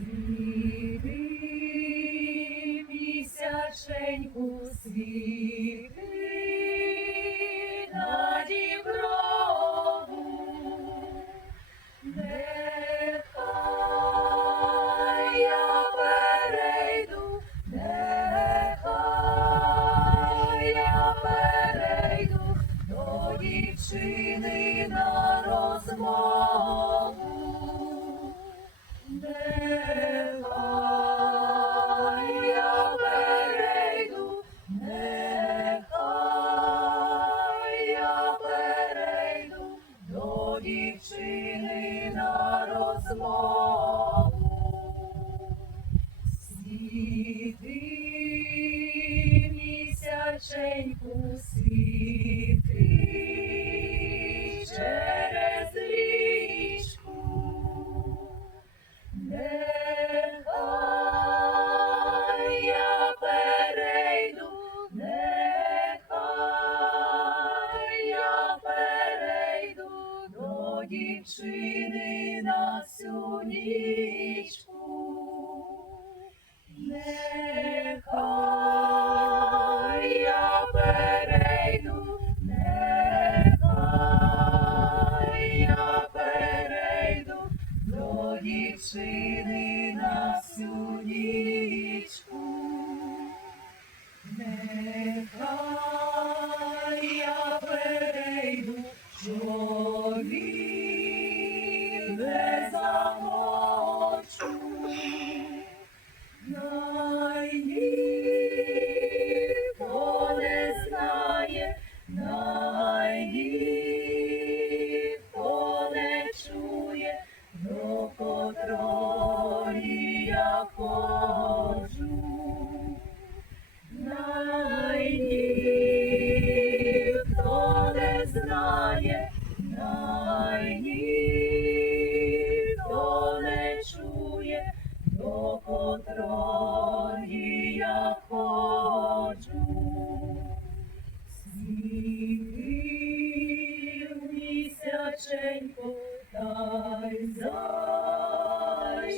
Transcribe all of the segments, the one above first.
Світи місяченьку світи на діброву, нехай я перейду, нехай я перейду до дівчини на розмову. Розмову. Світи місяченьку світи через річку. Нехай я перейду, нехай я перейду до дівчини дівчини на всю нічку. Нехай я перейду, No.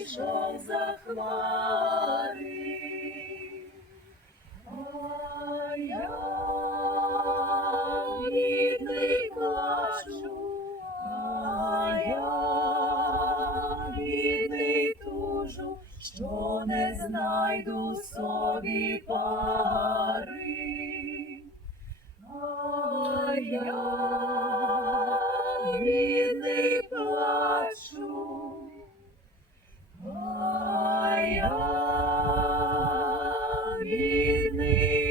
Зайшов за хмари. А плачу, я бідний тужу, що не знайду собі пари. А я бідний я бідний